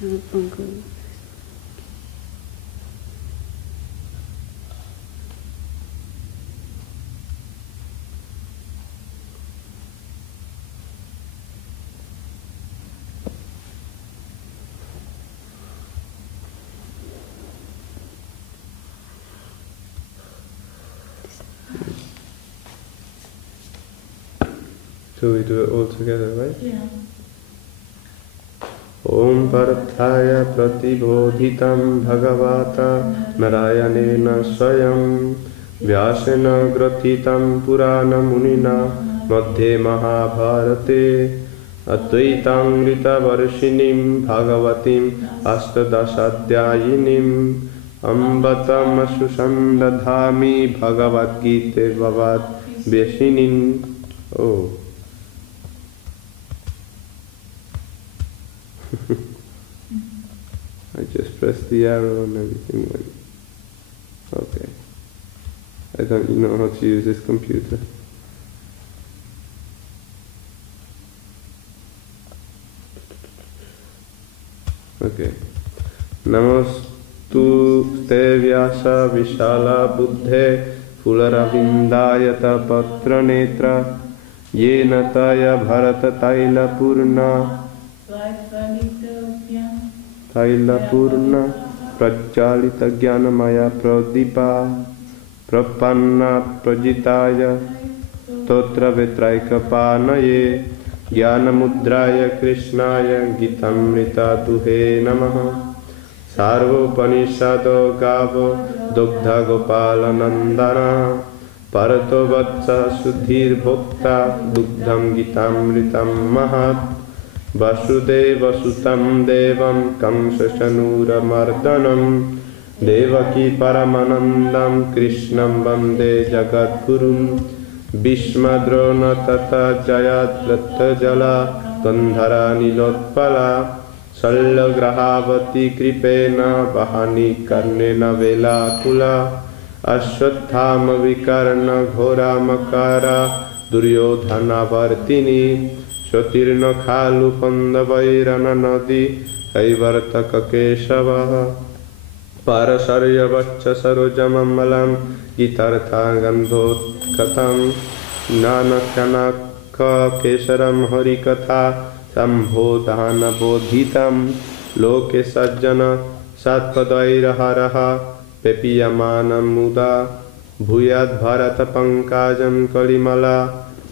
So we do it all together, right? Yeah. Om Parthaya Pratibodhitam Bhagavata Narayanena Swayam Vyasena Grothitam Purana Munina Madhye Mahabharate Advaitamrita Varshinim Bhagavatim Astadasadhyayinim Ambatam Asusandadhami Bhagavad Gita Bhavad Vyashinim. Oh. I just pressed the arrow and everything went. Okay. I don't know how to use this computer. Okay. Namostu te vyasa vishala buddhe Pularavindayata patra netra Yena taya bharata taila purna prajjalita jnanamaya pradipa prapanna prajitaya totra vetraika panaye jnanamudraya krishnaya gitamrita duhe namaha sarvopanishado gavo dogdha gopala nandana parato vatsa sudhir bhokta dugdham gitamritam mahat vasudeva sutam devam kamsa shanura mardanam devaki paramanandam krishnam vande jagadgurum bhishmadrona tata jayat ratta jala gandhara nilotpala sallagrahavati kripena vahani karnena vela kula ashwathama vikarna ghora makara duryodhana vartini Shotirna khalu pandavairana nadi kaivartaka keshava parasarya vaccha sarojamamalam gitartha gandhot katam nanakyanaka kesaram harikatha sambhodhana bodhitam loke sajjana satpadairaharaha pepiyamanam muda bhuyad bharata pankajam kalimala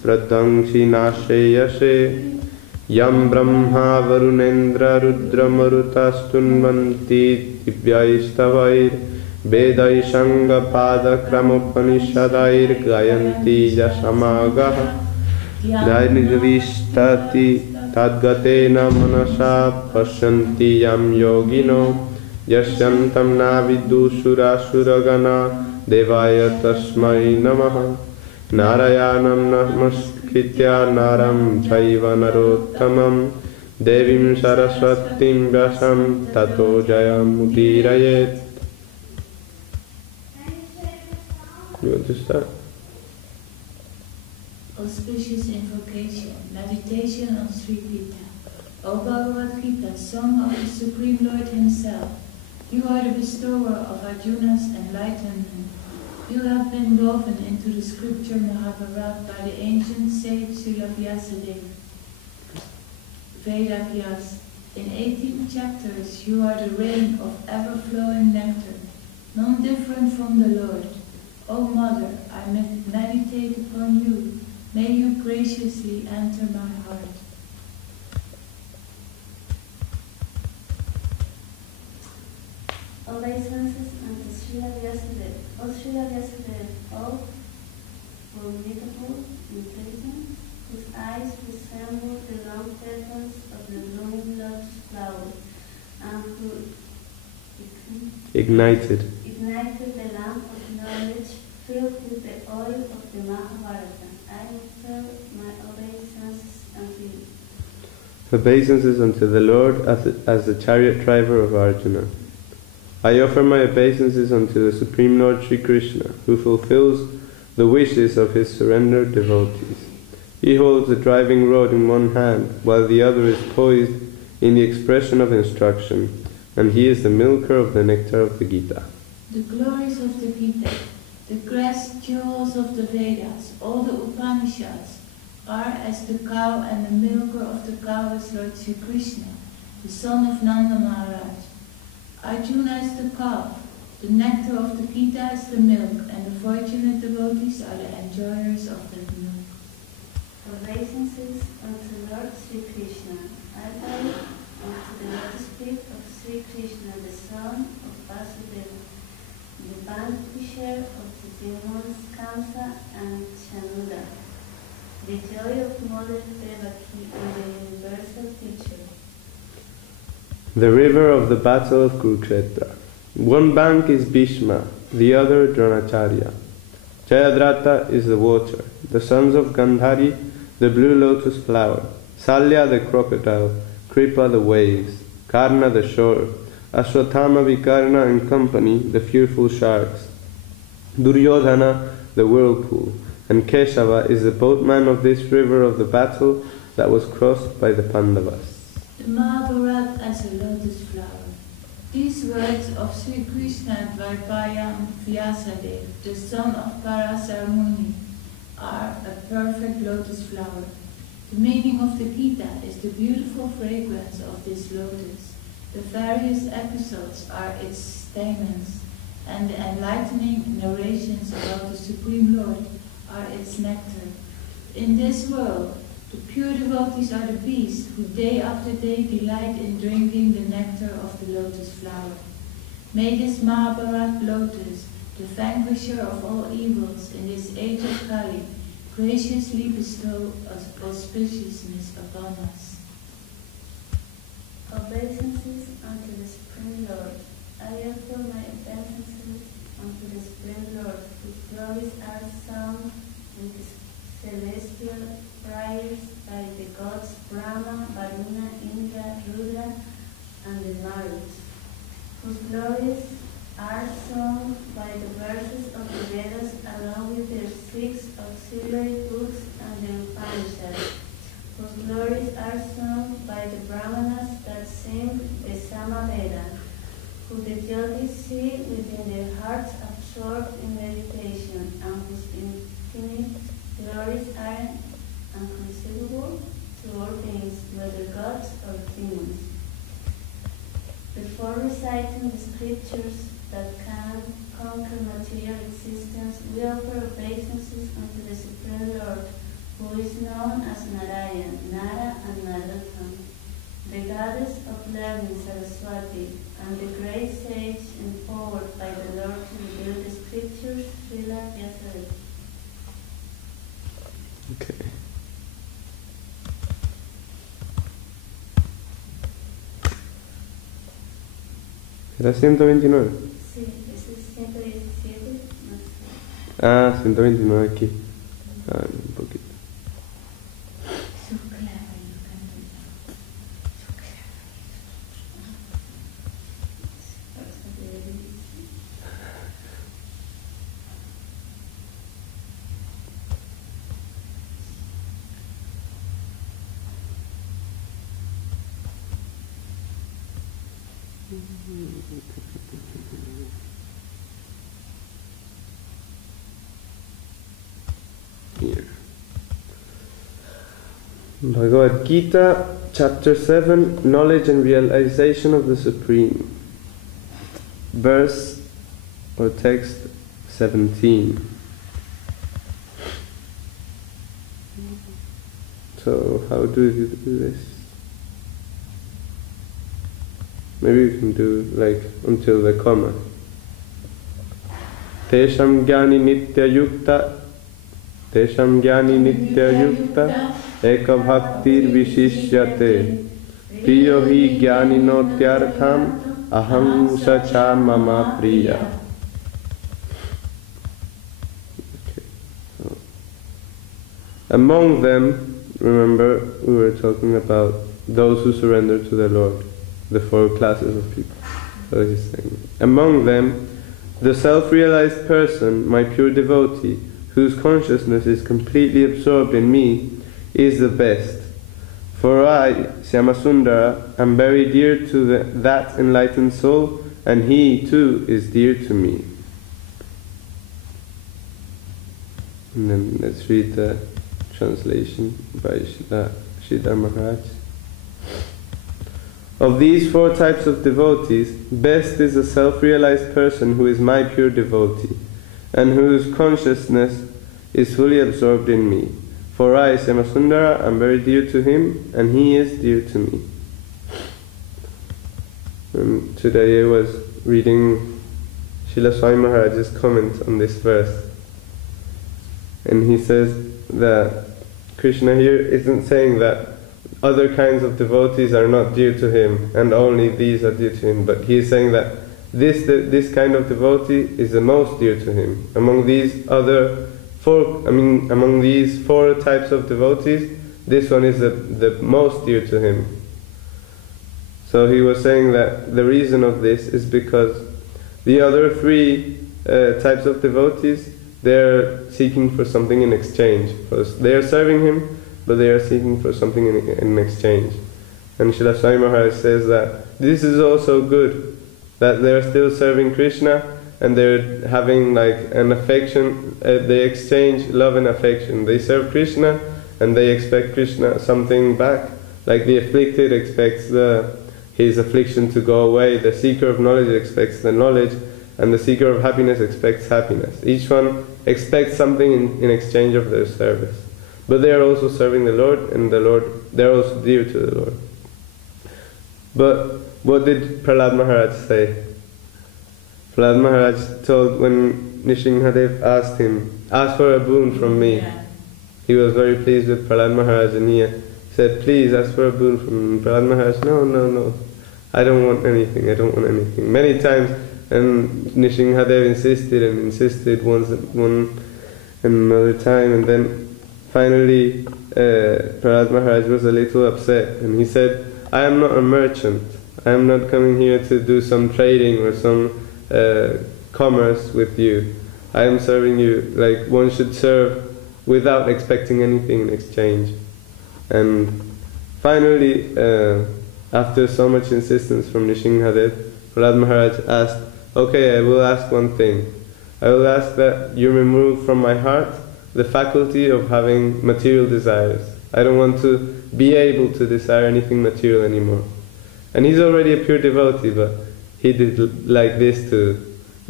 pradangsi nasheyase yam brahma varunendra rudra marutastunvanti divyaistavayir vedai sangha pada kramopanishadair gayanti yasamagaha dainivistati tadgatena manasa pasyanti yam yogino yasyantam navidu suragana devaya tasmai namaha Narayanam namaskritya naram chaiva narottamam devim saraswatim vyasam tato jayam udirayet. You want to start? Auspicious invocation, meditation on Sri Gita. O Bhagavad Gita, song of the Supreme Lord Himself, you are the bestower of Arjuna's enlightenment. You have been woven into the scripture Mahabharata by the ancient sage Srila Vyasadeva, Veda Vyas. In 18 chapters, you are the rain of ever-flowing nectar, none different from the Lord. O Mother, I meditate upon you. May you graciously enter my heart. Obeisances unto Srila Vyasadeva. O Srila Vyasadeva, O formidable intelligence, whose eyes resemble the long petals of the blooming lotus flower, and who ignited the lamp of knowledge filled with the oil of the Mahabharata. I offer my obeisances unto you. Obeisances unto the Lord as the chariot driver of Arjuna. I offer my obeisances unto the Supreme Lord Sri Krishna, who fulfills the wishes of his surrendered devotees. He holds the driving rod in one hand, while the other is poised in the expression of instruction, and he is the milker of the nectar of the Gita. The glories of the Gita, the grass jewels of the Vedas, all the Upanishads, are as the cow, and the milker of the cow is Lord Sri Krishna, the son of Nanda Maharaj. Arjuna is the calf, the nectar of the Gita is the milk, and the fortunate devotees are the enjoyers of that milk. Obeisances unto Lord Sri Krishna. I bow unto the lotus feet of Sri Krishna, the son of Vasudeva, the vanquisher of the demons Kamsa and Chanuda, the joy of Mother Devaki and the universal teacher. The river of the battle of Kurukshetra. One bank is Bhishma, the other Dronacharya. Jayadratha is the water, the sons of Gandhari, the blue lotus flower, Salya the crocodile, Kripa the waves, Karna the shore, Ashwatthama, Vikarna and company, the fearful sharks, Duryodhana the whirlpool, and Keshava is the boatman of this river of the battle that was crossed by the Pandavas. The Mahabharata as a lotus flower. These words of Sri Krishna Dvaipayam Vyasadeva, the son of Parasar Muni, are a perfect lotus flower. The meaning of the Gita is the beautiful fragrance of this lotus. The various episodes are its stamens, and the enlightening narrations about the Supreme Lord are its nectar. In this world, the pure devotees are the bees who day after day delight in drinking the nectar of the lotus flower. May this Mahabharata lotus, the vanquisher of all evils in this age of Kali, graciously bestow auspiciousness upon us. Obeisances unto the Supreme Lord. I offer my obeisances unto the Supreme Lord, whose glories are sung in his celestial prayers by the gods Brahma, Varuna, Indra, Rudra, and the Marus, whose glories are sung by the verses of the Vedas along with their 6 auxiliary books and the Upanishads, whose glories are sung by the Brahmanas that sing the Samaveda, who the yogis see within their hearts absorbed in meditation, and whose infinite glories are inconceivable to all beings, whether gods or demons. Before reciting the scriptures that can conquer material existence, we offer obeisances unto the Supreme Lord, who is known as Narayan, Nara and Narottam, the goddess of learning Saraswati, and the great sage empowered by the Lord to reveal the scriptures, Srila Vyasadeva. Okay. ¿Era 129? Sí, ese es 117. Ah, 129 aquí. Ah, un poquito. Here. Bhagavad Gita, Chapter 7, Knowledge and Realization of the Supreme. Verse or text 17. So, how do you do this? Maybe we can do like until the comma. Tesham Gyani Nitya Yukta, Tesham Gyani Nitya Yukta, Eka Bhaktir Vishishyate, Priyo Hi Gyani Notyartham, Aham Sacha Mama Priya. Okay. So, among them, remember we were talking about those who surrender to the Lord, the 4 classes of people. So he's saying, among them, the self-realized person, my pure devotee, whose consciousness is completely absorbed in me, is the best. For I, Syamasundara, am very dear to that enlightened soul, and he too is dear to me. And then let's read the translation by Sridhar Maharaj. Of these 4 types of devotees, best is a self-realized person who is my pure devotee, and whose consciousness is fully absorbed in me. For I, Syamasundara, am very dear to him, and he is dear to me. And today I was reading Srila Swami Maharaj's comment on this verse. And he says that Krishna here isn't saying that other kinds of devotees are not dear to him, and only these are dear to him, but he is saying that this kind of devotee is the most dear to him. Among these 4 types of devotees, this one is the most dear to him. So he was saying that the reason of this is because the other 3 types of devotees, they're seeking for something in exchange. They are serving him, but they are seeking for something in exchange. And Srila Swami Maharaj says that this is also good, that they are still serving Krishna, and they're having like an affection, they exchange love and affection. They serve Krishna, and they expect Krishna something back. Like the afflicted expects his affliction to go away, the seeker of knowledge expects the knowledge, and the seeker of happiness expects happiness. Each one expects something in exchange of their service. But they are also serving the Lord, and they're also dear to the Lord. But what did Prahlad Maharaj say? Prahlad Maharaj told when Nrsimhadev asked for a boon from me. He was very pleased with Prahlad Maharaj, and he said, please ask for a boon from me. Prahlad Maharaj, no, I don't want anything. Many times, and Nrsimhadev insisted one and another time, and then finally Prahlad Maharaj was a little upset, and he said, I am not a merchant. I am not coming here to do some trading or some commerce with you. I am serving you like one should serve without expecting anything in exchange. And finally, after so much insistence from Nrsimhadev, Prahlad Maharaj asked, okay, I will ask one thing. I will ask that you remove from my heart the faculty of having material desires. I don't want to be able to desire anything material anymore. And he's already a pure devotee, but he did like this to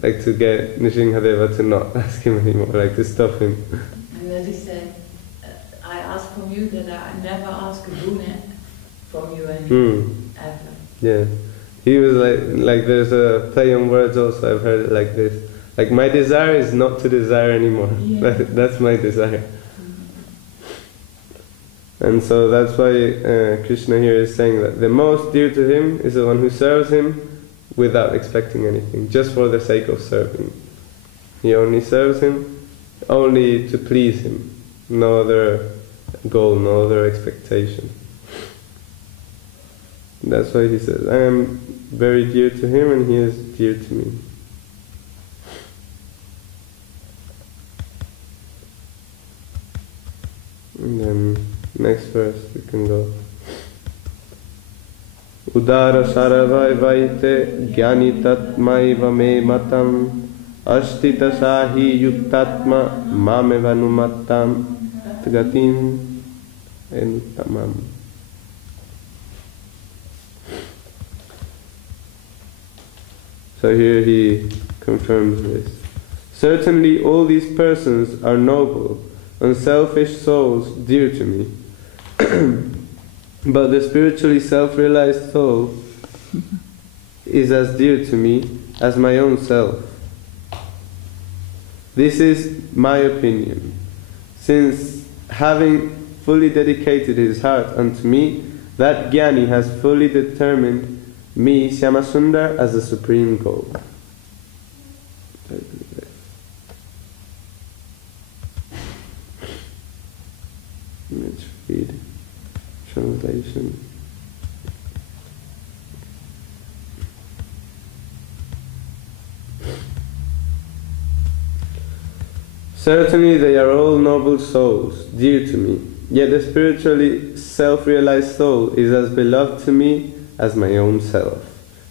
get Nrsimhadeva to not ask him anymore, like to stop him. And then he said, I ask from you that I never ask a boon from you anymore, ever. Yeah. He was like there's a play on words also, I've heard it like this. Like, my desire is not to desire anymore. Yeah. That's my desire. And so that's why Krishna here is saying that the most dear to him is the one who serves him without expecting anything, just for the sake of serving. He only serves him only to please him, no other goal, no other expectation. That's why he says, I am very dear to him and he is dear to me. And then next verse we can go. Udara saravai vaite gyani tatmaiva me matam ashtita sahi yuktatma mamevanumattam gatim enuttamam. So here he confirms this. Certainly all these persons are noble, unselfish souls dear to me. But the spiritually self-realized soul is as dear to me as my own self. This is my opinion, since having fully dedicated his heart unto me, that Jnani has fully determined me, Shyamasundar, as the supreme goal. Let's read translation. Certainly they are all noble souls, dear to me, Yet the spiritually self-realized soul is as beloved to me as my own self,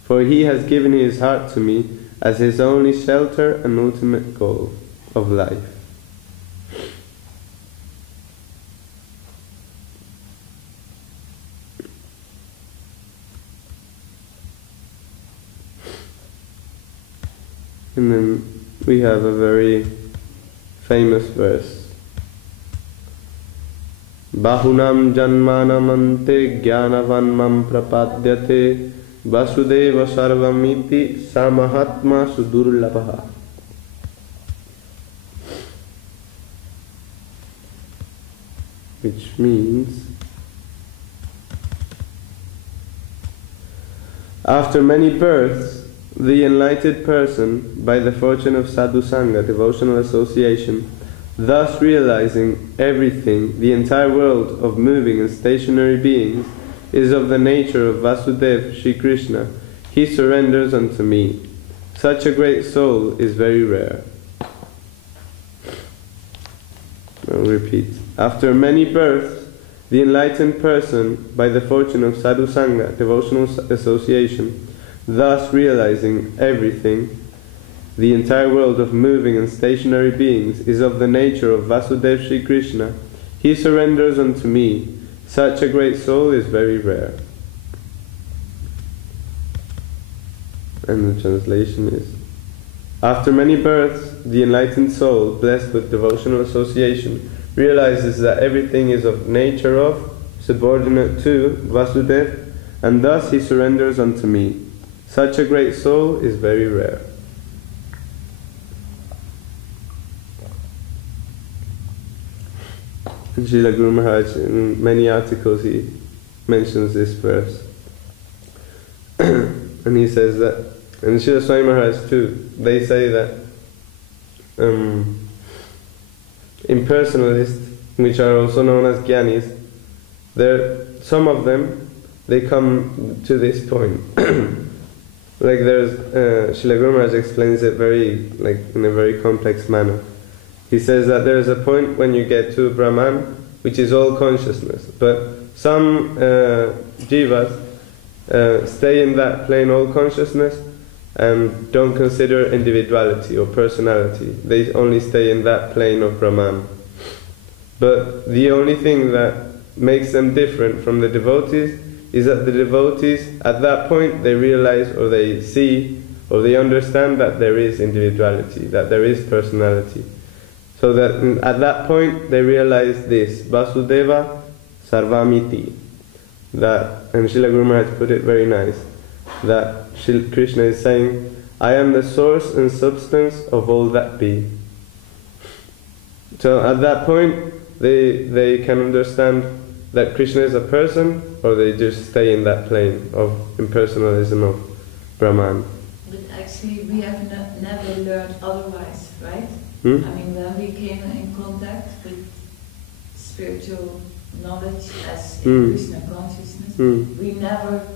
for he has given his heart to me as his only shelter and ultimate goal of life. And then we have a very famous verse. Bahunam janmanam ante jnanavan mam prapadyate vasudeva sarvamiti samahatma sudurlabha. Which means, after many births, the enlightened person, by the fortune of sadhu sangha, devotional association, thus realizing everything, the entire world of moving and stationary beings, is of the nature of Vasudeva, Shri Krishna, he surrenders unto me. Such a great soul is very rare. I'll repeat. After many births, the enlightened person, by the fortune of sadhu sangha, devotional association, thus realizing everything, the entire world of moving and stationary beings is of the nature of Vasudeva Shri Krishna, he surrenders unto me. Such a great soul is very rare. And the translation is, after many births, the enlightened soul, blessed with devotional association, realizes that everything is of nature of, subordinate to, Vasudeva, and thus he surrenders unto me. Such a great soul is very rare. And Srila Guru Maharaj, in many articles, he mentions this verse. And he says that, and Srila Swami Maharaj too, they say that impersonalists, which are also known as Gyanis, some of them, they come to this point. Like there's, Srila Guru Maharaj explains it in a very complex manner. He says that there is a point when you get to Brahman, which is all consciousness. But some jivas stay in that plain all consciousness and don't consider individuality or personality. They only stay in that plane of Brahman. But the only thing that makes them different from the devotees is that the devotees, at that point, they realize or they see or they understand that there is individuality, that there is personality. So that at that point they realize this, Vasudeva Sarvamiti. That, and Srila Guru Maharaj put it very nice, that Sri Krishna is saying, I am the source and substance of all that be. So at that point they can understand that Krishna is a person, or they just stay in that plane of impersonalism of Brahman. But actually we have never learned otherwise, right? I mean, when we came in contact with spiritual knowledge as in Krishna consciousness, we never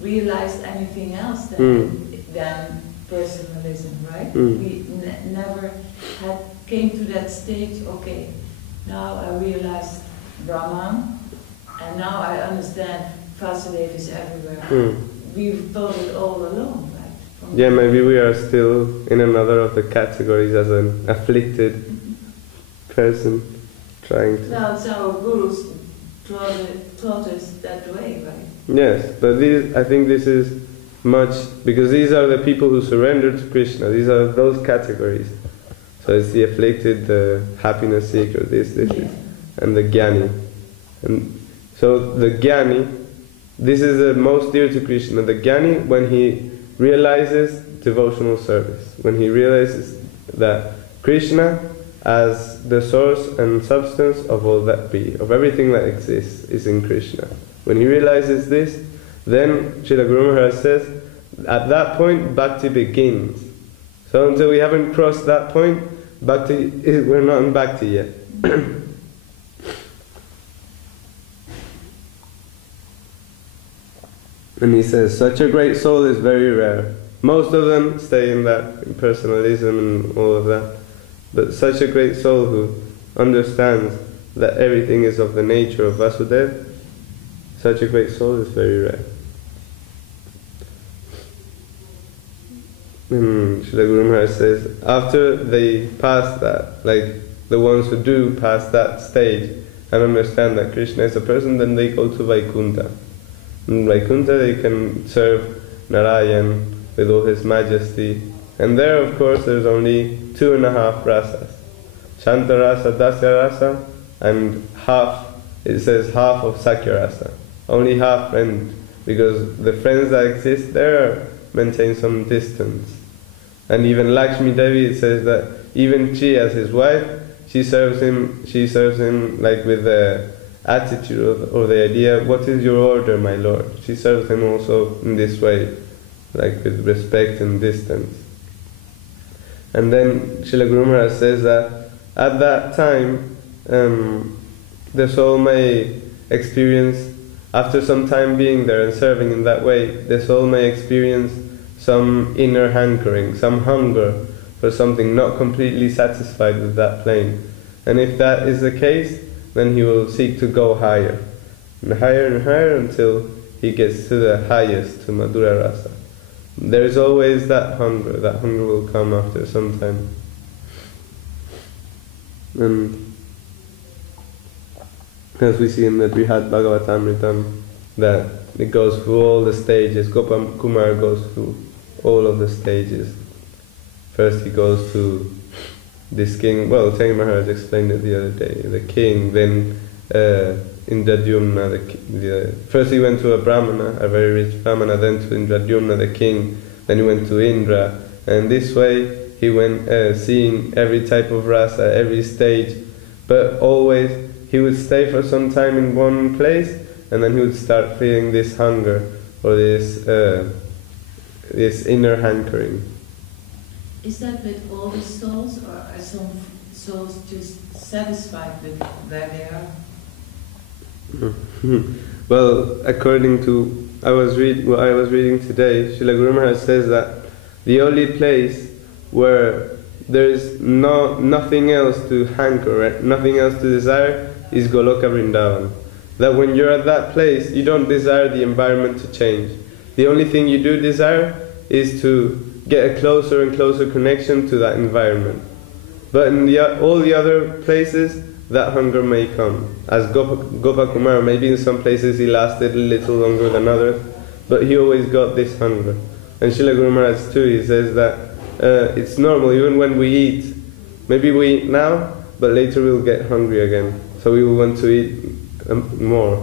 realized anything else than personalism, right? We never came to that stage, okay, now I realized Brahman, and now I understand Vasudeva is everywhere. We thought it all along, right? Yeah, maybe we are still in another of the categories as an afflicted person trying to... Well, so our gurus taught us that way, right? Yes, but I think this is much, because these are the people who surrender to Krishna, these are those categories. So it's the afflicted, the happiness seeker, this, and the Jnani. And so the Jnani, this is the most dear to Krishna. The Jnani, when he realizes devotional service, when he realizes that Krishna as the source and substance of all that be, of everything that exists, is in Krishna. When he realizes this, then Srila Guru Maharaj says, at that point bhakti begins. So until we haven't crossed that point, we're not in bhakti yet. And he says, such a great soul is very rare. Most of them stay in that impersonalism and all of that. But such a great soul who understands that everything is of the nature of Vasudeva, such a great soul is very rare. Srila Guru Maharaj says, after they pass that, like the ones who do pass that stage and understand that Krishna is a person, then they go to Vaikuntha. In Vaikuntha they can serve Narayan with all his majesty. And there, of course, there's only 2.5 rasas. Shanta rasa, dasya rasa, and half, it says half of Sakya rasa. Only half friends, because the friends that exist there maintain some distance. And even Lakshmi Devi, it says that even she, as his wife, she serves him like with the attitude or the idea, what is your order, my lord? She serves him also in this way, like with respect and distance. And then Srila Guru Maharaj says that at that time, the soul may experience, after some time being there and serving in that way, the soul may experience some inner hankering, some hunger for something, not completely satisfied with that plane. And if that is the case, then he will seek to go higher, and higher until he gets to the highest, to Madhura Rasa. There is always that hunger will come after some time. And as we see in the Brihad Bhagavatamritam, that it goes through all the stages. Gopa Kumar goes through all of the stages. First he goes to this king, well, Teng Maharaj explained it the other day, the king, then Indradyumna, first he went to a Brahmana, a very rich Brahmana, then to Indradyumna, the king, then he went to Indra, and this way he went seeing every type of rasa, every stage, but always he would stay for some time in one place, and then he would start feeling this hunger, or this inner hankering. Is that with all the souls, or are some souls just satisfied with where they are? Well, according to what I was reading today, Srila Guru Maharaj says that the only place where there is nothing else to hanker, nothing else to desire, is Goloka Vrindavan. That when you're at that place, you don't desire the environment to change. The only thing you do desire is to get a closer and closer connection to that environment. But in all the other places, that hunger may come. As Gopa Kumar, maybe in some places he lasted a little longer than others, but he always got this hunger. And Srila Guru Maharaj too, he says that it's normal, even when we eat. Maybe we eat now, but later we'll get hungry again. So we will want to eat more.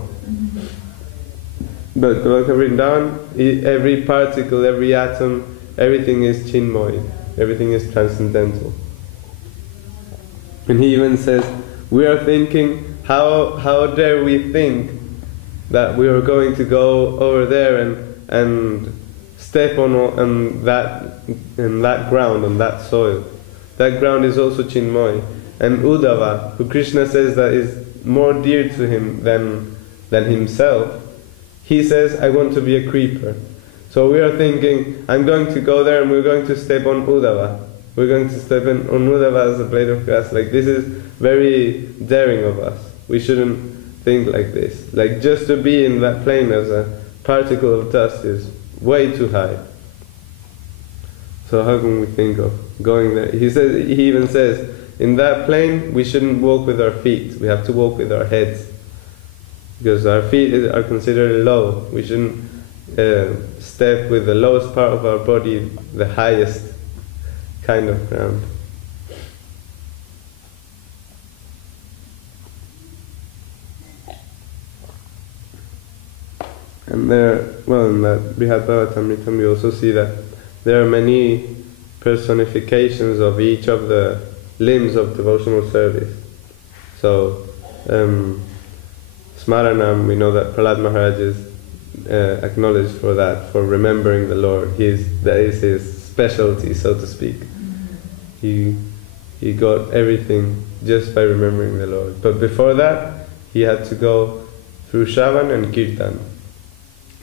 But Goloka Vrindavan, every particle, every atom, everything is chinmoy, everything is transcendental. And he even says, we are thinking, how dare we think that we are going to go over there and step on that ground, on that soil. That ground is also chinmoy. And Uddhava, who Krishna says that is more dear to him than himself, he says, I want to be a creeper. So we are thinking, I'm going to go there and we're going to step on Uddhava. We're going to step on Uddhava as a blade of grass. Like, this is very daring of us. We shouldn't think like this. Like, just to be in that plane as a particle of dust is way too high. So how can we think of going there? He even says, in that plane we shouldn't walk with our feet. We have to walk with our heads. Because our feet are considered low. We shouldn't step with the lowest part of our body, the highest kind of ground. And in that Brihad Bhagavatamritam we also see that there are many personifications of each of the limbs of devotional service. So, Smaranam, we know that Prahlad Maharaj is acknowledged for that, for remembering the Lord. That is his specialty, so to speak. He got everything just by remembering the Lord. But before that, he had to go through Shravan and Kirtan.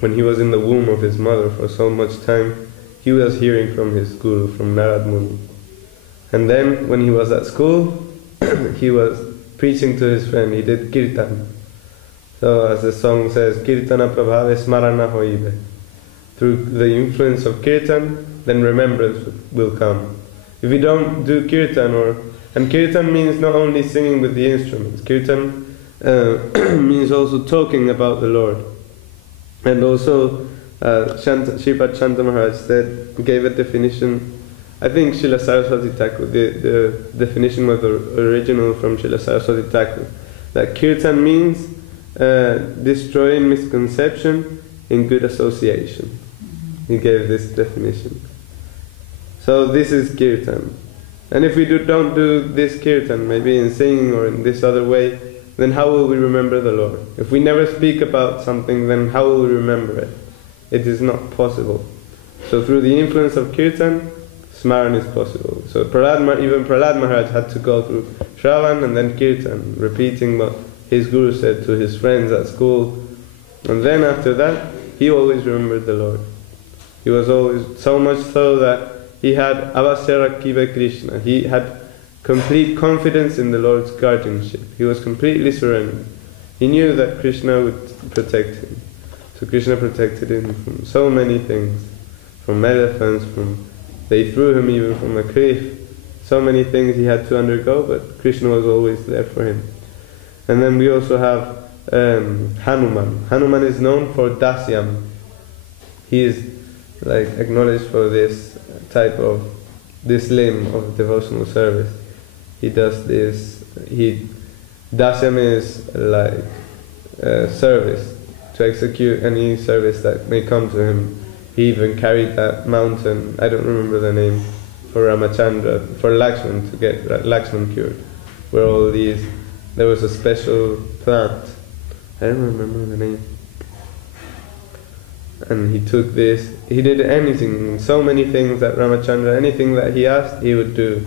When he was in the womb of his mother for so much time, he was hearing from his guru, from Narad Muni. And then, when he was at school, he was preaching to his friend, he did kirtan. So as the song says, Kirtana prabhave smarana hoive. Through the influence of kirtan, then remembrance will come. If we don't do kirtan, and kirtan means not only singing with the instruments, kirtan means also talking about the Lord. And also, Sripad Shanta Maharaj gave a definition. I think Srila Saraswati Thakur, the definition was original from Srila Saraswati Thakur, that kirtan means destroying misconception in good association. He gave this definition. So this is kirtan. And if we don't do this kirtan, maybe in singing or in this other way, then how will we remember the Lord? If we never speak about something, then how will we remember it? It is not possible. So through the influence of kirtan, Smaran is possible. So even Prahlad Maharaj had to go through Shravan and then kirtan, repeating what his guru said to his friends at school. And then after that, he always remembered the Lord. He was always, so much so that he had Avasya Rakhive Krishna. He had complete confidence in the Lord's guardianship. He was completely surrendered. He knew that Krishna would protect him. So Krishna protected him from so many things. From elephants, they threw him even from a cliff. So many things he had to undergo, but Krishna was always there for him. And then we also have Hanuman. Hanuman is known for Dasyam. He is acknowledged for this limb of devotional service. He does this. Dasyam is service, to execute any service that may come to him. He even carried that mountain, I don't remember the name, for Ramachandra, for Lakshman, to get Lakshman cured. Where there was a special plant, I don't remember the name. And he took this, he did anything, so many things that Ramachandra, anything that he asked, he would do.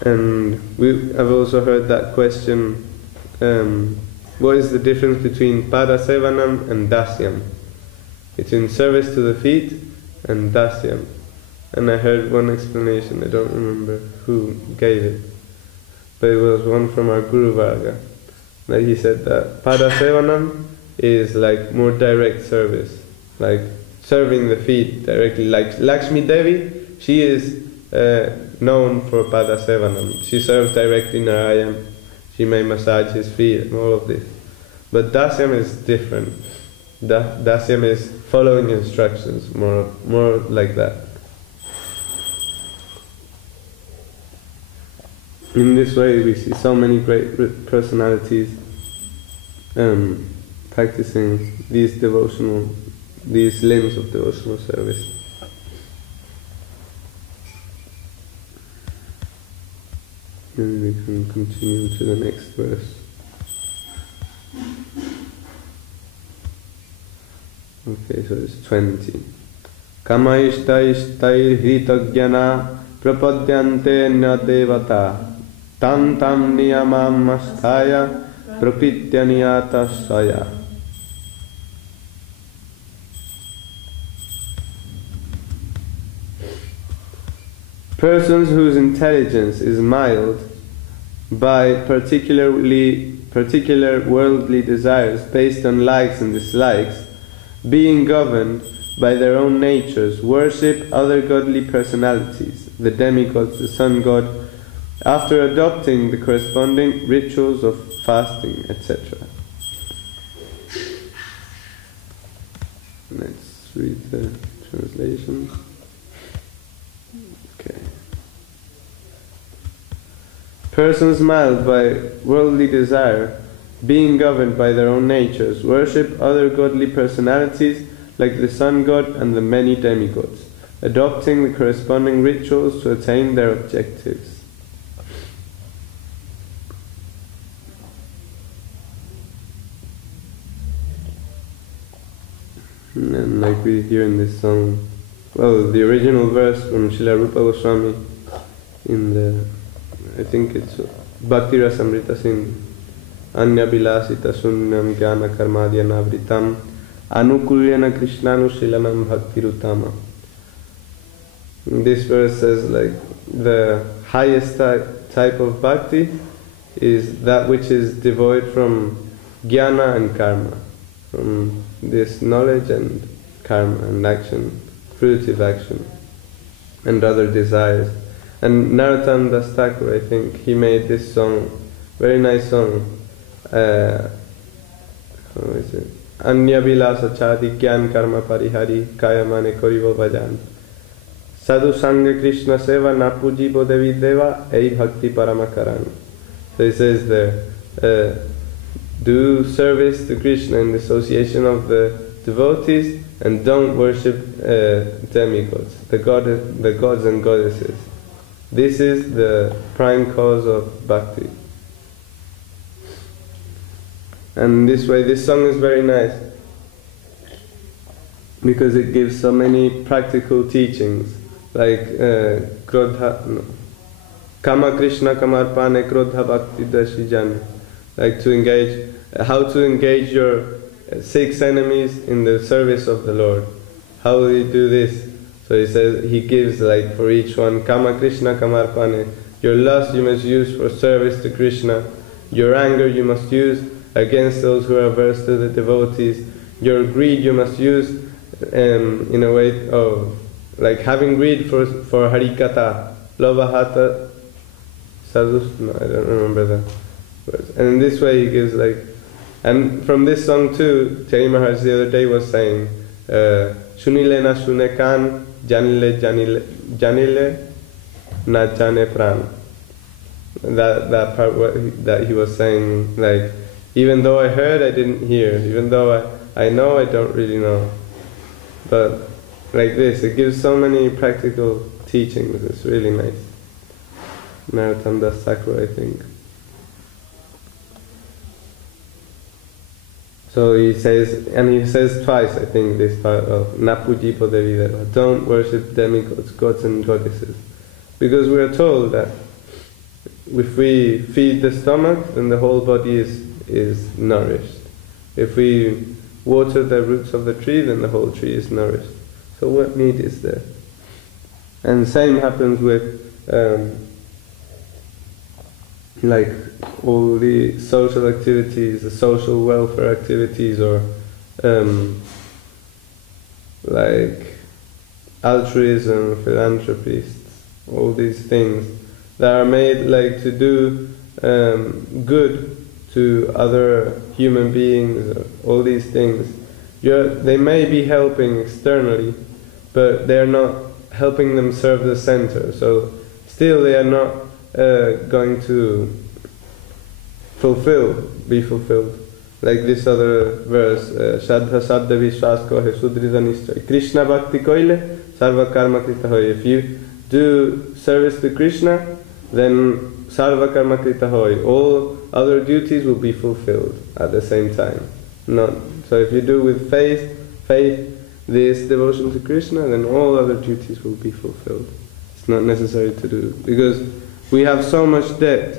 And I've also heard that question, what is the difference between Pada Sevanam and Dasyam? Between service to the feet and Dasyam. And I heard one explanation, I don't remember who gave it, but it was one from our Guru Varga, that he said that Pada Sevanam is more direct service, like serving the feet directly. Like Lakshmi Devi, she is known for Pada Sevanam. She serves directly Narayan. She may massage his feet and all of this. But Dasyam is different. Dasyam is following instructions, more like that. In this way we see so many great personalities practicing these limbs of devotional service. And we can continue to the next verse. Okay, so it's 20. Kama ishtair hritaggyana prapadyante nyadevata tam niyamam asthaya prapitya niyata saya. Persons whose intelligence is mild by particular worldly desires based on likes and dislikes, being governed by their own natures, worship other godly personalities, the demigods, the sun god, after adopting the corresponding rituals of fasting, etc. Let's read the translation. Okay. Persons mild by worldly desire, being governed by their own natures, worship other godly personalities like the sun god and the many demigods, adopting the corresponding rituals to attain their objectives. And like we hear in this song, the original verse from Srila Rupa Goswami in the, I think it's Bhakti Rasamrita Sindhu, Anya Bilasita Sunyam Jnana Karmadya Navritam Anukulyana Krishnanu Shilanam Bhakti Rutama. This verse says like the highest type of bhakti is that which is devoid from jnana and karma, from this knowledge and karma and action, fruitive action, and other desires. And Narottam Das Thakur, I think, he made this song, very nice song. How is it? Anya vilasa chadi gyan karma parihari kaya mane korivo bhajan. Sadhu sangha Krishna seva napuji bodevi deva ei bhakti paramakaran. So he says there, do service to Krishna in the association of the devotees and don't worship demigods, the gods and goddesses. This is the prime cause of bhakti. And this way, this song is very nice because it gives so many practical teachings, like Kama Krishna Kamarpane Krodha Bhakti Dashijani, like how to engage your 6 enemies in the service of the Lord. How do you do this? So he says, he gives like for each one, Kama Krishna Kamarpane, your lust you must use for service to Krishna, your anger you must use against those who are averse to the devotees, your greed you must use in a way of like having greed for Harikatha, Lovahata Sadhus, no, I don't remember the words. And in this way he gives like, and from this song too, Jai Maharaj the other day was saying, Shunile na shune kan, janile na jane pran. That part that he was saying, like, even though I heard, I didn't hear. Even though I know, I don't really know. But like this, it gives so many practical teachings. It's really nice. Narottam Das Thakur, I think. So he says, and he says twice, I think, this part of Napuji Podevideva, don't worship demigods, gods and goddesses. Because we are told that if we feed the stomach, then the whole body is nourished. If we water the roots of the tree, then the whole tree is nourished. So what need is there? And the same happens with like all the social activities, the social welfare activities, or like altruism, philanthropists, all these things that are made like to do good to other human beings, all these things. They may be helping externally, but they're not helping them serve the center. So still they are not going to be fulfilled. Like this other verse, Shraddha Saddha Vishwas Kohe Sudrida Nishchay. Krishna Bhakti Koile Sarva Karma Krita Hoy. If you do service to Krishna, then Sarva Karma Krita Hoy. All other duties will be fulfilled at the same time. So if you do with faith this devotion to Krishna, then all other duties will be fulfilled. It's not necessary to do, because we have so much debt,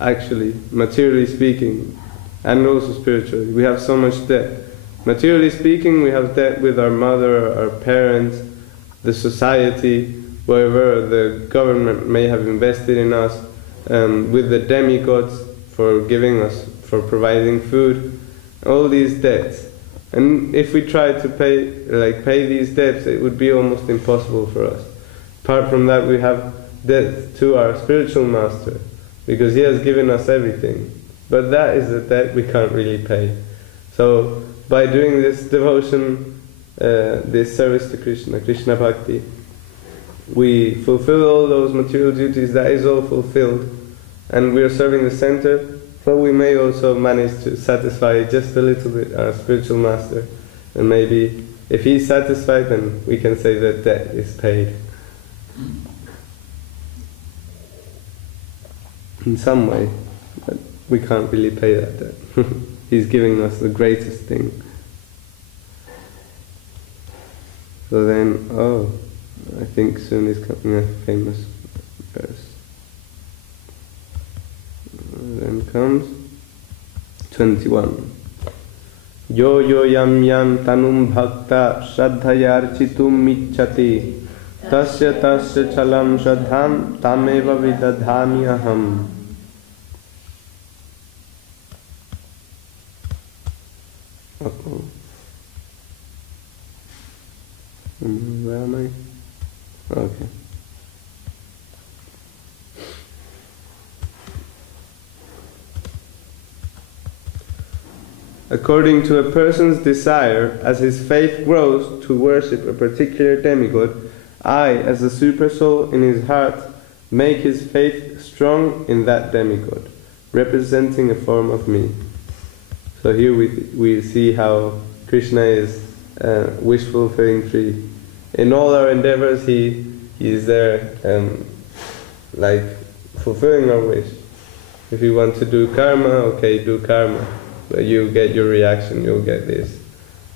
actually, materially speaking, and also spiritually. We have so much debt. Materially speaking, we have debt with our mother, our parents, the society, wherever the government may have invested in us, with the demigods for giving us, for providing food, all these debts. And if we try to pay these debts, it would be almost impossible for us. Apart from that, we have debt to our spiritual master, because he has given us everything. But that is a debt we can't really pay. So by doing this devotion, this service to Krishna, Krishna Bhakti, we fulfill all those material duties. That is all fulfilled, and we are serving the center. So we may also manage to satisfy just a little bit our spiritual master, and maybe if he's satisfied, then we can say that debt is paid. In some way, but we can't really pay that debt. He's giving us the greatest thing. So then, I think soon is coming a famous verse. Then comes 21. Yo yam tanum bhakta shraddhayarchitum michchati tasya tasya chalam shraddham tameva vidadhami aham. Where am I? Okay. According to a person's desire, as his faith grows to worship a particular demigod, I, as a supersoul in his heart, make his faith strong in that demigod, representing a form of me. So here we see how Krishna is wish fulfilling tree. In all our endeavors, he is there, like fulfilling our wish. If you want to do karma, okay, do karma. But you get your reaction, you'll get this.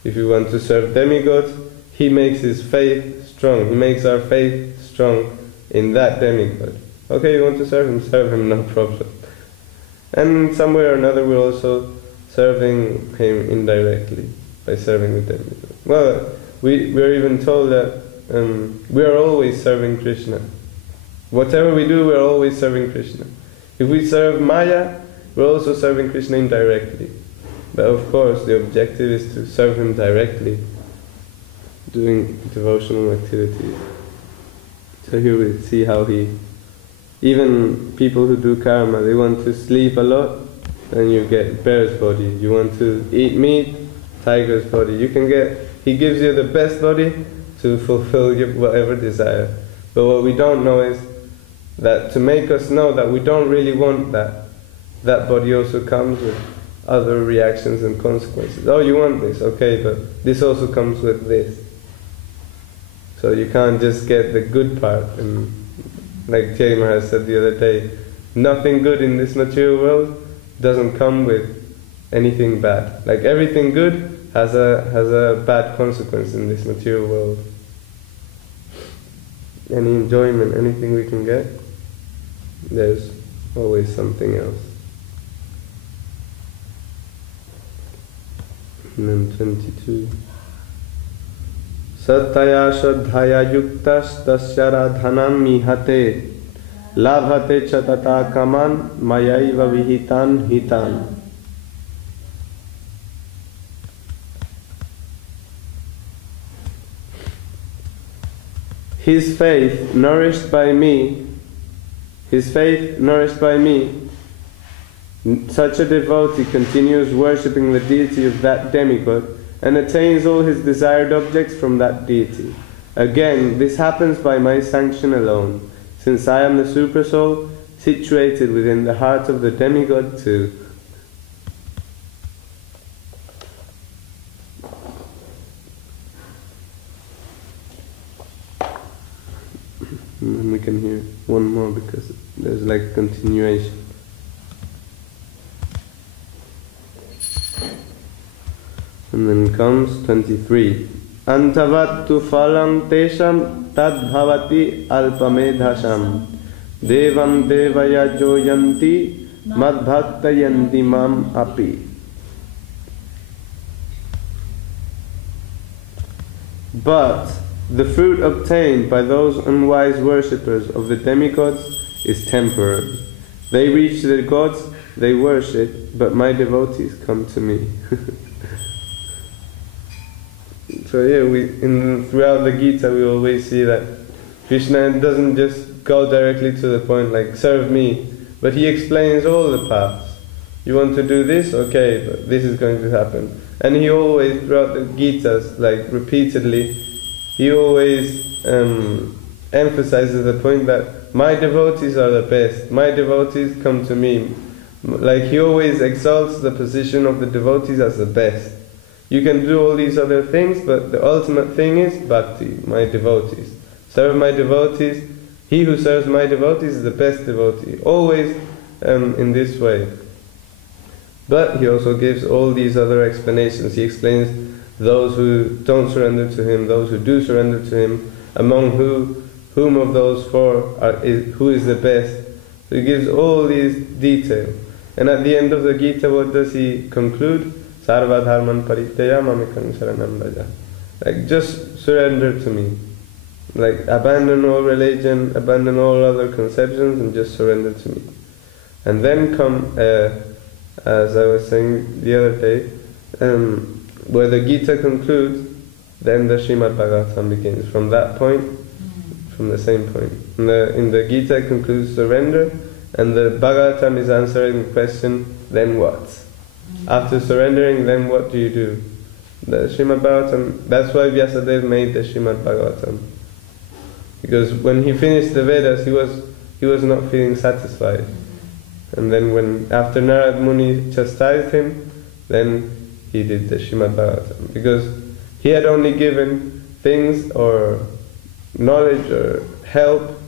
If you want to serve demigods, he makes his faith strong. He makes our faith strong in that demigod. Okay, you want to serve him, no problem. And some way or another we're also serving him indirectly by serving the demigod. Well, we're even told that we are always serving Krishna. Whatever we do, we're always serving Krishna. If we serve Maya, we're also serving Krishna indirectly. But of course, the objective is to serve him directly, doing devotional activities. So here we see how even people who do karma, they want to sleep a lot, and you get bear's body. You want to eat meat, tiger's body. He gives you the best body to fulfill your whatever desire. But what we don't know is that to make us know that we don't really want that body also comes with other reactions and consequences. Oh, you want this, okay, but this also comes with this. So you can't just get the good part. And like Thierry Maharaj said the other day, nothing good in this material world doesn't come with anything bad. Like everything good has a bad consequence in this material world. Any enjoyment, anything we can get, there's always something else. And then 22. Sattaya shraddhaya yuktas tasya radhanam mihate labhate chatata kaman mayaiva vihitan hitan. His faith nourished by me, such a devotee continues worshipping the deity of that demigod and attains all his desired objects from that deity. Again, this happens by my sanction alone, since I am the supersoul situated within the heart of the demigod too. And we can hear one more because there's like continuation. And then comes 23. Antavattu phalam tesham tad bhavati alpamedhasham devam devaya joyanti madbhaktayanti mam api. But the fruit obtained by those unwise worshippers of the demigods is temporary. They reach the gods they worship, but my devotees come to me. So yeah, throughout the Gita we always see that Krishna doesn't just go directly to the point like, serve me, but he explains all the paths. You want to do this? Okay, but this is going to happen. And he always, throughout the Gitas, like repeatedly, he always emphasizes the point that my devotees are the best, my devotees come to me. Like he always exalts the position of the devotees as the best. You can do all these other things, but the ultimate thing is bhakti, my devotees. Serve my devotees. He who serves my devotees is the best devotee. Always in this way. But he also gives all these other explanations. He explains those who don't surrender to him, those who do surrender to him, among whom of those four who is the best. So he gives all these details. And at the end of the Gita, what does he conclude? Sarva dharman paritya mamekam sharanam braja. Like, just surrender to me. Like, abandon all religion, abandon all other conceptions, and just surrender to me. And then come, as I was saying the other day, where the Gita concludes, then the Srimad Bhagavatam begins. From that point, from the same point. In the Gita it concludes surrender, and the Bhagavatam is answering the question, then what? After surrendering, then what do you do? The Srimad Bhagavatam, that's why Vyasadeva made the Srimad Bhagavatam. Because when he finished the Vedas, he was not feeling satisfied. And then after Narad Muni chastised him, then he did the Srimad Bhagavatam. Because he had only given things or knowledge or help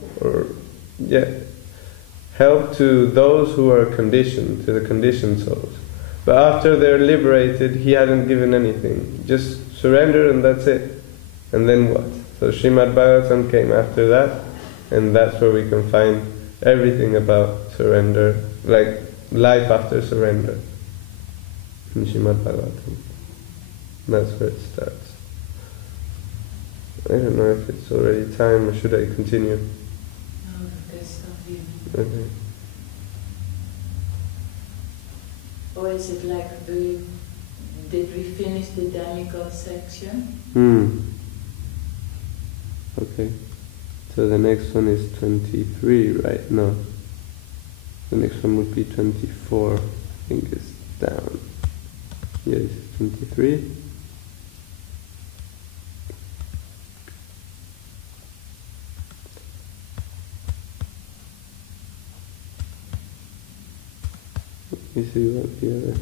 to those who are conditioned, to the conditioned souls. But after they're liberated, he hadn't given anything. Just surrender and that's it. And then what? So Srimad Bhagavatam came after that, and that's where we can find everything about surrender, like life after surrender, in Srimad Bhagavatam. That's where it starts. I don't know if it's already time, or should I continue? No, there's something. Okay. Or is it like, did we finish the demigod section? Okay. So the next one is 23, right? No. The next one would be 24. I think it's down. Yes, 23. Let me see what the other...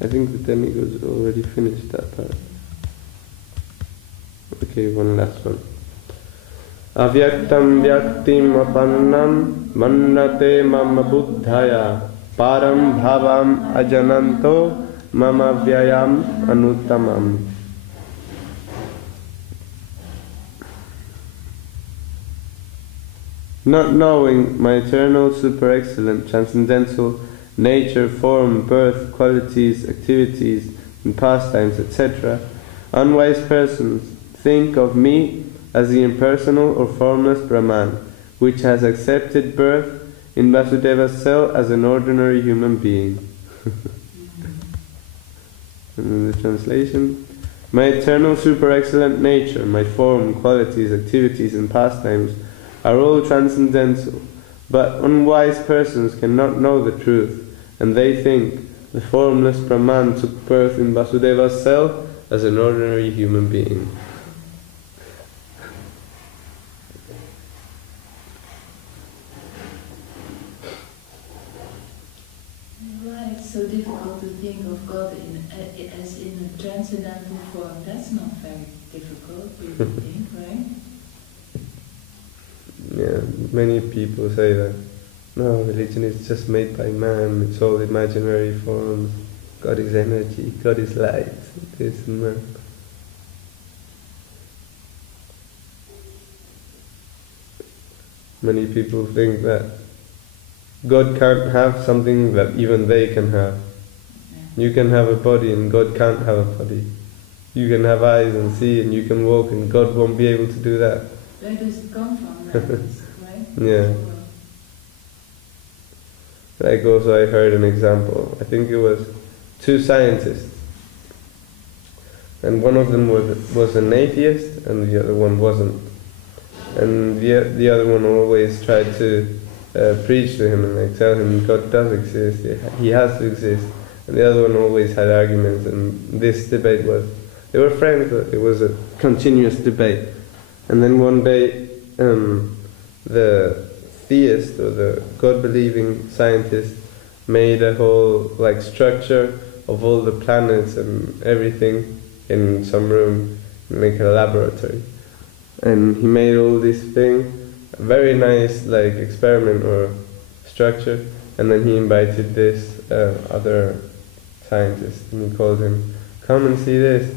I think the demigods already finished that part. Okay, one last one. Avyaktam vyaktim apannam mannate mama buddhaya param bhavam ajananto mama vyayam anuttamam. Not knowing my eternal, super excellent, transcendental nature, form, birth, qualities, activities, and pastimes, etc., unwise persons think of me as the impersonal or formless Brahman, which has accepted birth in Vasudeva's cell as an ordinary human being. And in the translation, my eternal, super excellent nature, my form, qualities, activities, and pastimes are all transcendental, but unwise persons cannot know the truth, and they think the formless Brahman took birth in Vasudeva's cell as an ordinary human being. Right, so difficult to think of God as in a transcendental form. That's not very difficult, do you think, right? Yeah, many people say that, no, religion is just made by man, it's all imaginary forms, God is energy, God is light, this and that. Many people think that God can't have something that even they can have. You can have a body and God can't have a body. You can have eyes and see and you can walk and God won't be able to do that. Where does it come from, right? Yeah. Like also I heard an example, I think it was two scientists, and one of them was an atheist and the other one wasn't. And the other one always tried to preach to him and like tell him God does exist, he has to exist. And the other one always had arguments, and this debate was, they were friends but it was a continuous debate. And then one day the theist or the God-believing scientist made a whole like structure of all the planets and everything in some room, like a laboratory. And he made all this thing, a very nice like experiment or structure, and then he invited this other scientist and he called him, come and see this.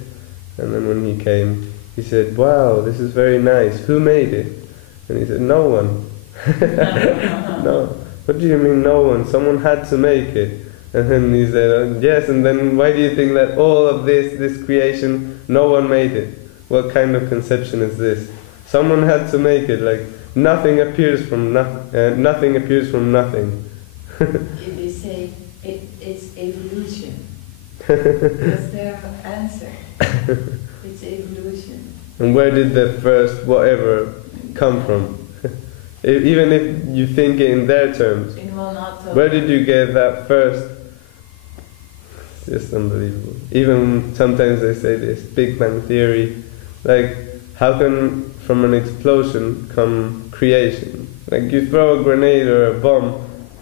And then when he came, he said, wow, this is very nice, who made it? And he said, no one. No, what do you mean no one? Someone had to make it. And then he said, oh, yes, and then why do you think that all of this creation, no one made it? What kind of conception is this? Someone had to make it, like nothing appears from nothing appears from nothing. If they say it's evolution, that's their answer. It's evolution. And where did the first whatever come from? Even if you think it in their terms, where did you get that first? It's just unbelievable. Even sometimes they say this, Big Bang Theory, like how can from an explosion come creation? Like you throw a grenade or a bomb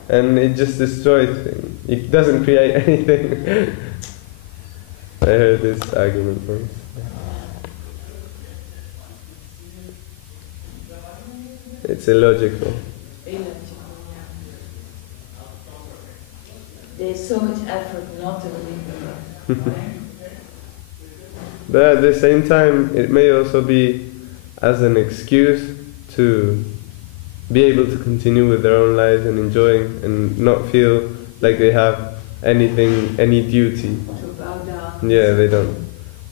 and it just destroys things. It doesn't create anything. I heard this argument once. It's illogical. There's so much effort not to believe in God. But at the same time, it may also be as an excuse to be able to continue with their own lives and enjoying and not feel like they have anything, any duty. To bow down. Yeah, they don't.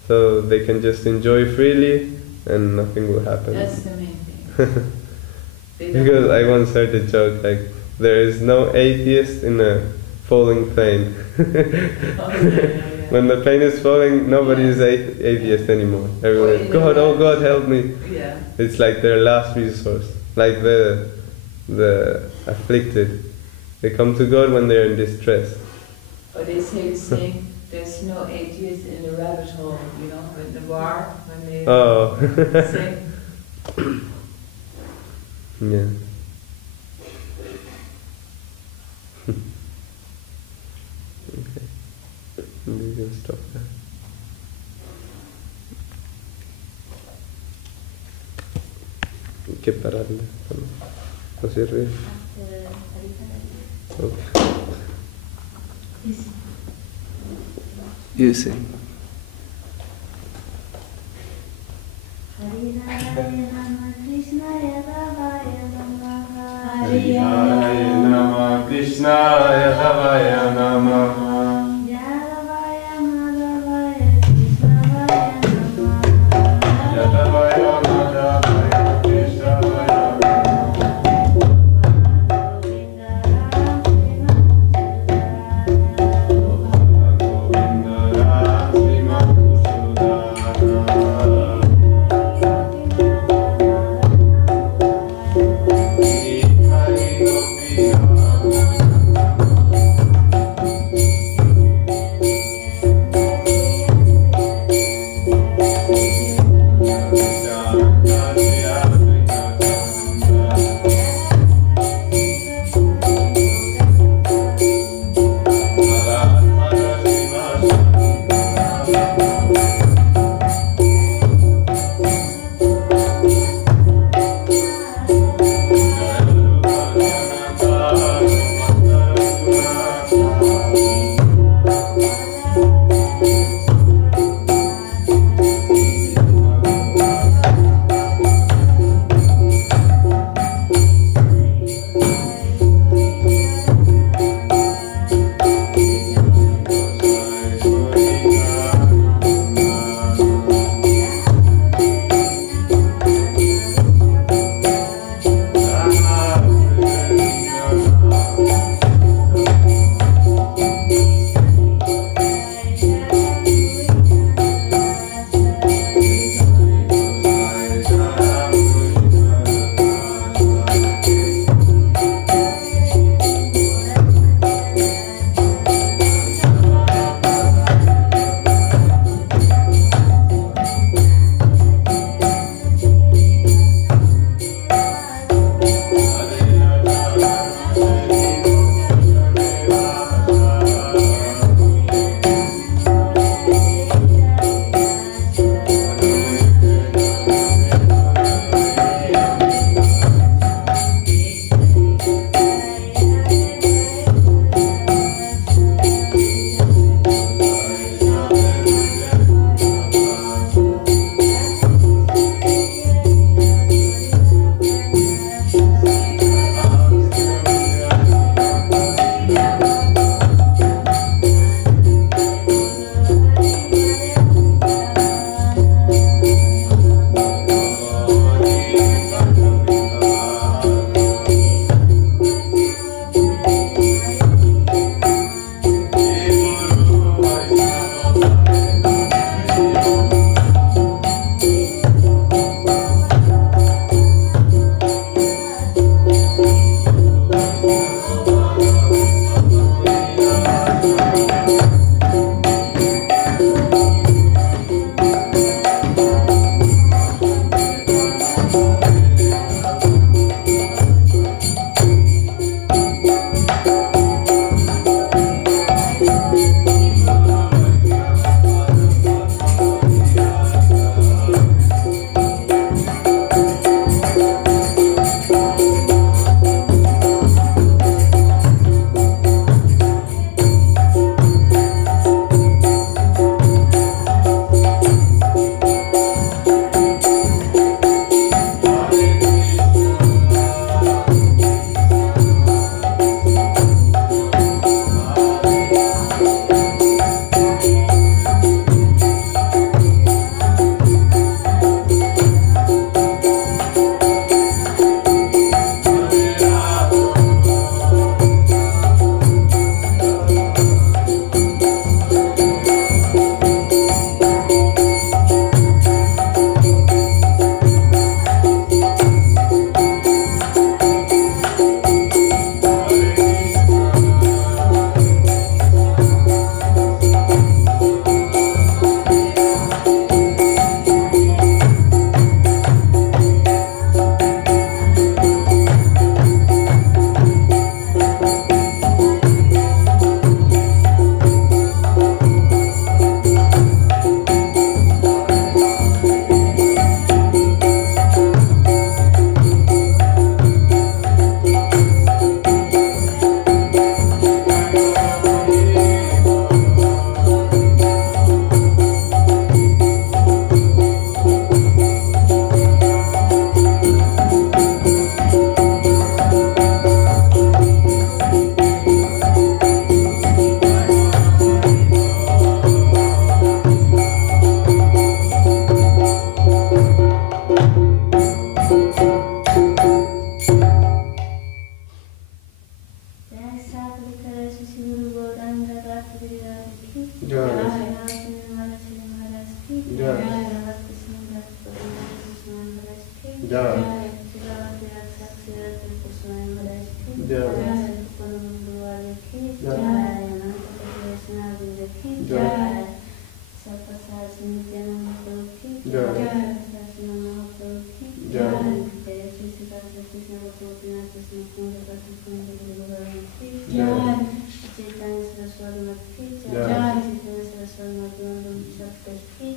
So they can just enjoy freely and nothing will happen. That's the main thing. Because I once heard a joke like, there is no atheist in a falling plane. When the plane is falling, nobody is atheist anymore. Everyone is, God, oh God, help me. Yeah. It's like their last resource. Like the afflicted. They come to God when they're in distress. Or they say the same, there's no atheist in the rabbit hole, you know, in the bar, when they say. Yeah. Okay. We can stop there. ¿Qué pararle? ¿No sirve? Okay. You sing. Hare Rama Krishna Yadavaya Namaha. की जय। सपसास नित्यानंद प्रभु की जय। सपसास नमः प्रभु की जय। जय श्री कृष्ण गोपीनाथ कृष्ण कुंज कथन कुंज भगवान की जय। चैतन्य सरस्वती मत की जय। चैतन्य सरस्वती मत सप्त की